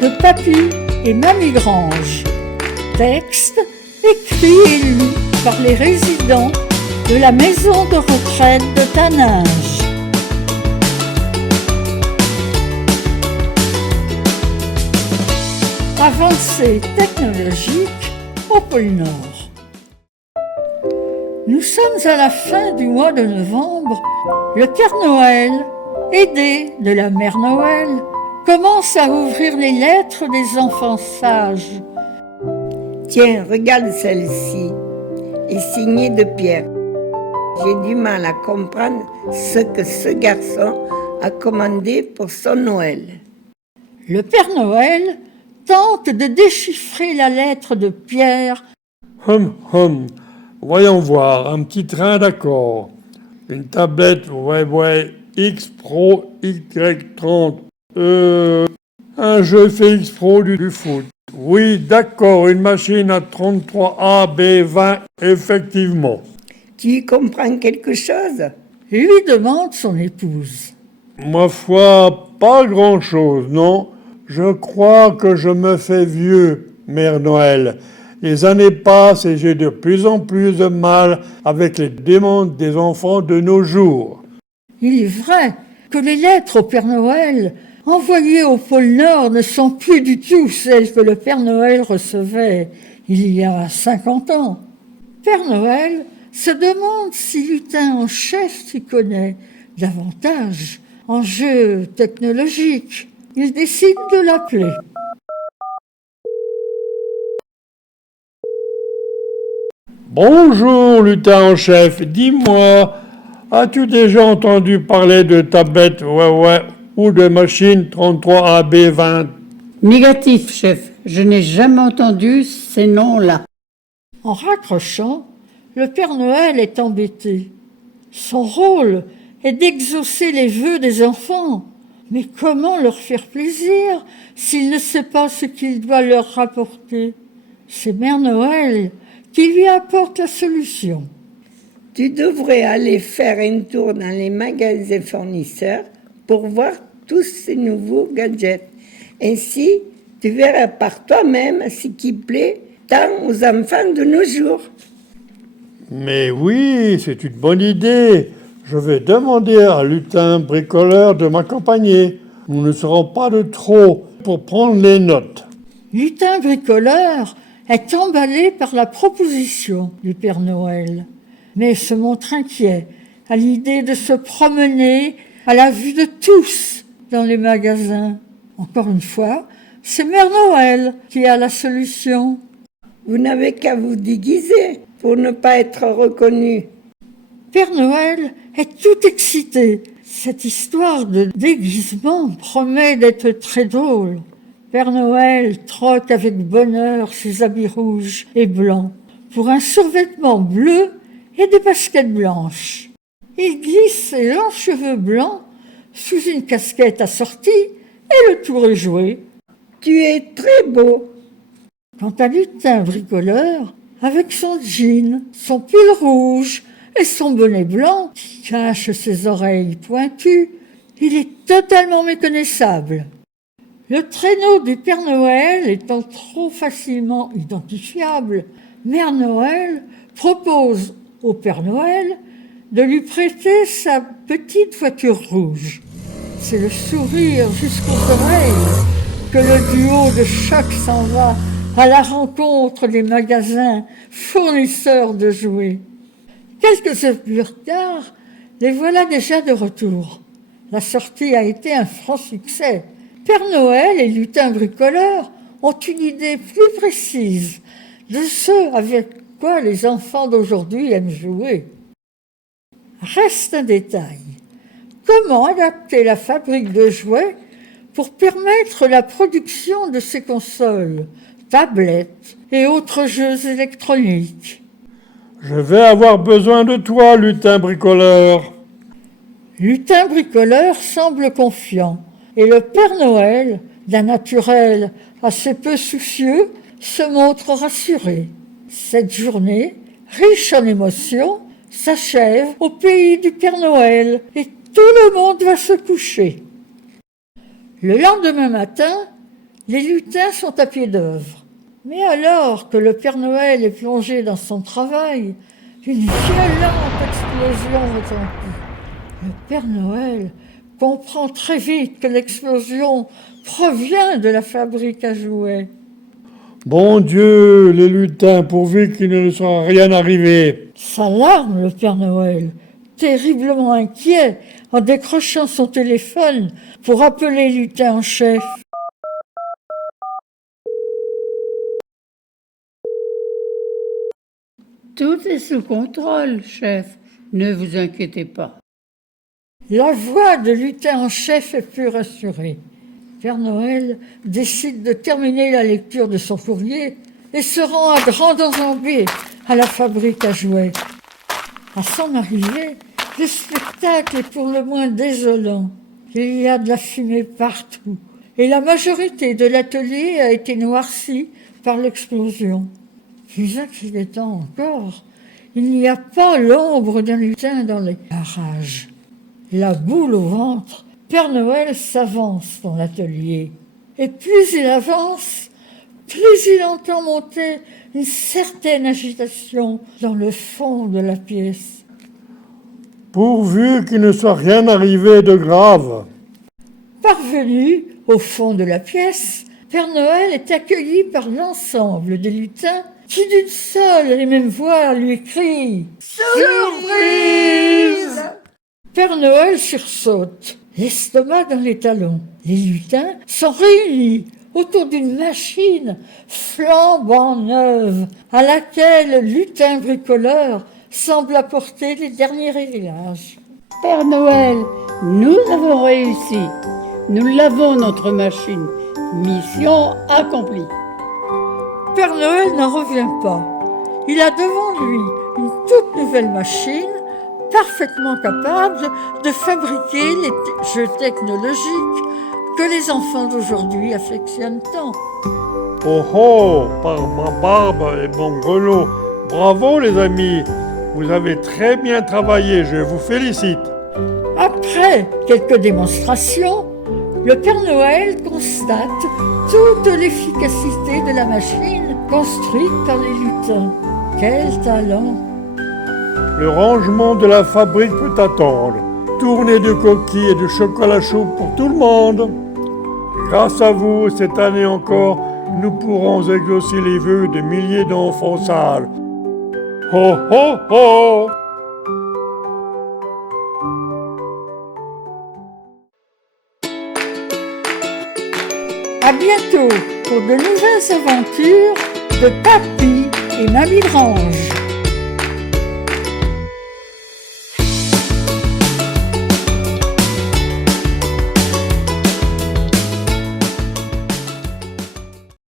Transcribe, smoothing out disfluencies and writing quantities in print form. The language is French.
de Papy et Mamie Grange. Texte écrit et lu par les résidents de la maison de retraite de Taninges. Avancée technologique au pôle Nord. Nous sommes à la fin du mois de novembre. Le Père Noël, aidé de la Mère Noël, commence à ouvrir les lettres des enfants sages. Tiens, regarde celle-ci, est signée de Pierre. J'ai du mal à comprendre ce que ce garçon a commandé pour son Noël. Le Père Noël tente de déchiffrer la lettre de Pierre. Voyons voir, un petit train d'accord. Une tablette X Pro Y30. Un jeu FX Pro du foot. Oui, d'accord, une machine à 33A B20, effectivement. Tu comprends quelque chose? Lui demande son épouse. Ma foi, pas grand-chose, non. Je crois que je me fais vieux, Mère Noël. Les années passent et j'ai de plus en plus de mal avec les demandes des enfants de nos jours. Il est vrai que les lettres au Père Noël envoyées au pôle Nord ne sont plus du tout celles que le Père Noël recevait il y a 50 ans. Père Noël se demande si Lutin en chef s'y connaît davantage en jeu technologique. Il décide de l'appeler. Bonjour, lutin en chef, dis-moi, as-tu déjà entendu parler de tablette ou de machine 33AB20? Négatif, chef. Je n'ai jamais entendu ces noms-là. En raccrochant, le Père Noël est embêté. Son rôle est d'exaucer les vœux des enfants. Mais comment leur faire plaisir s'il ne sait pas ce qu'il doit leur rapporter? C'est Mère Noël qui lui apporte la solution. Tu devrais aller faire un tour dans les magasins fournisseurs pour voir tous ces nouveaux gadgets. Ainsi, tu verras par toi-même ce qui plaît tant aux enfants de nos jours. Mais oui, c'est une bonne idée. Je vais demander à Lutin bricoleur de m'accompagner. Nous ne serons pas de trop pour prendre les notes. Lutin bricoleur est emballé par la proposition du Père Noël, mais se montre inquiet à l'idée de se promener à la vue de tous dans les magasins. Encore une fois, c'est Mère Noël qui a la solution. Vous n'avez qu'à vous déguiser pour ne pas être reconnu. Père Noël est tout excité. Cette histoire de déguisement promet d'être très drôle. Père Noël troque avec bonheur ses habits rouges et blancs pour un survêtement bleu et des baskets blanches. Il glisse ses longs cheveux blancs sous une casquette assortie et le tour est joué. Tu es très beau. Quant à Lutin bricoleur, avec son jean, son pull rouge et son bonnet blanc qui cache ses oreilles pointues, il est totalement méconnaissable. Le traîneau du Père Noël étant trop facilement identifiable, Mère Noël propose au Père Noël de lui prêter sa petite voiture rouge. C'est le sourire jusqu'aux oreilles que le duo de choc s'en va à la rencontre des magasins fournisseurs de jouets. Quelques heures plus tard, les voilà déjà de retour. La sortie a été un franc succès. Père Noël et Lutin bricoleur ont une idée plus précise de ce avec quoi les enfants d'aujourd'hui aiment jouer. Reste un détail. Comment adapter la fabrique de jouets pour permettre la production de ces consoles, tablettes et autres jeux électroniques? Je vais avoir besoin de toi, lutin bricoleur. Lutin bricoleur semble confiant et le Père Noël, d'un naturel assez peu soucieux, se montre rassuré. Cette journée, riche en émotions, s'achève au pays du Père Noël et tout le monde va se coucher. Le lendemain matin, Les lutins sont à pied d'œuvre. Mais alors que le Père Noël est plongé dans son travail, une violente explosion retentit. Le Père Noël comprend très vite que l'explosion provient de la fabrique à jouets. Bon Dieu, les lutins, pourvu qu'il ne leur soit rien arrivé. S'alarme le Père Noël, terriblement inquiet, en décrochant son téléphone pour appeler Lutin en chef. Tout est sous contrôle, chef. Ne vous inquiétez pas. La voix de Lutin en chef est plus rassurée. Père Noël décide de terminer la lecture de son courrier et se rend à grandes enjambées à la fabrique à jouets. À son arrivée, le spectacle est pour le moins désolant. Il y a de la fumée partout et la majorité de l'atelier a été noircie par l'explosion. Plus inquiétant encore, il n'y a pas l'ombre d'un lutin dans les parages. La boule au ventre, Père Noël s'avance dans l'atelier. Et plus il avance, plus il entend monter une certaine agitation dans le fond de la pièce. Pourvu qu'il ne soit rien arrivé de grave. Parvenu au fond de la pièce, Père Noël est accueilli par l'ensemble des lutins qui d'une seule et même voix lui crient « Surprise !» Père Noël sursaute, l'estomac dans les talons. Les lutins sont réunis autour d'une machine flambant neuve à laquelle Lutin bricoleur semble apporter les derniers réglages. Père Noël, nous avons réussi. Nous l'avons, notre machine. Mission accomplie. Père Noël n'en revient pas. Il a devant lui une toute nouvelle machine, parfaitement capable de fabriquer les jeux technologiques que les enfants d'aujourd'hui affectionnent tant. Oh oh, par ma barbe et mon grelot. Bravo les amis, vous avez très bien travaillé, je vous félicite. Après quelques démonstrations, le Père Noël constate toute l'efficacité de la machine construite par les lutins. Quel talent! Le rangement de la fabrique peut attendre. Tournée de coquilles et de chocolat chaud pour tout le monde. Grâce à vous, cette année encore, nous pourrons exaucer les vœux de milliers d'enfants sales. Ho ho ho! À bientôt pour de nouvelles aventures de Papy et Mamie Grange.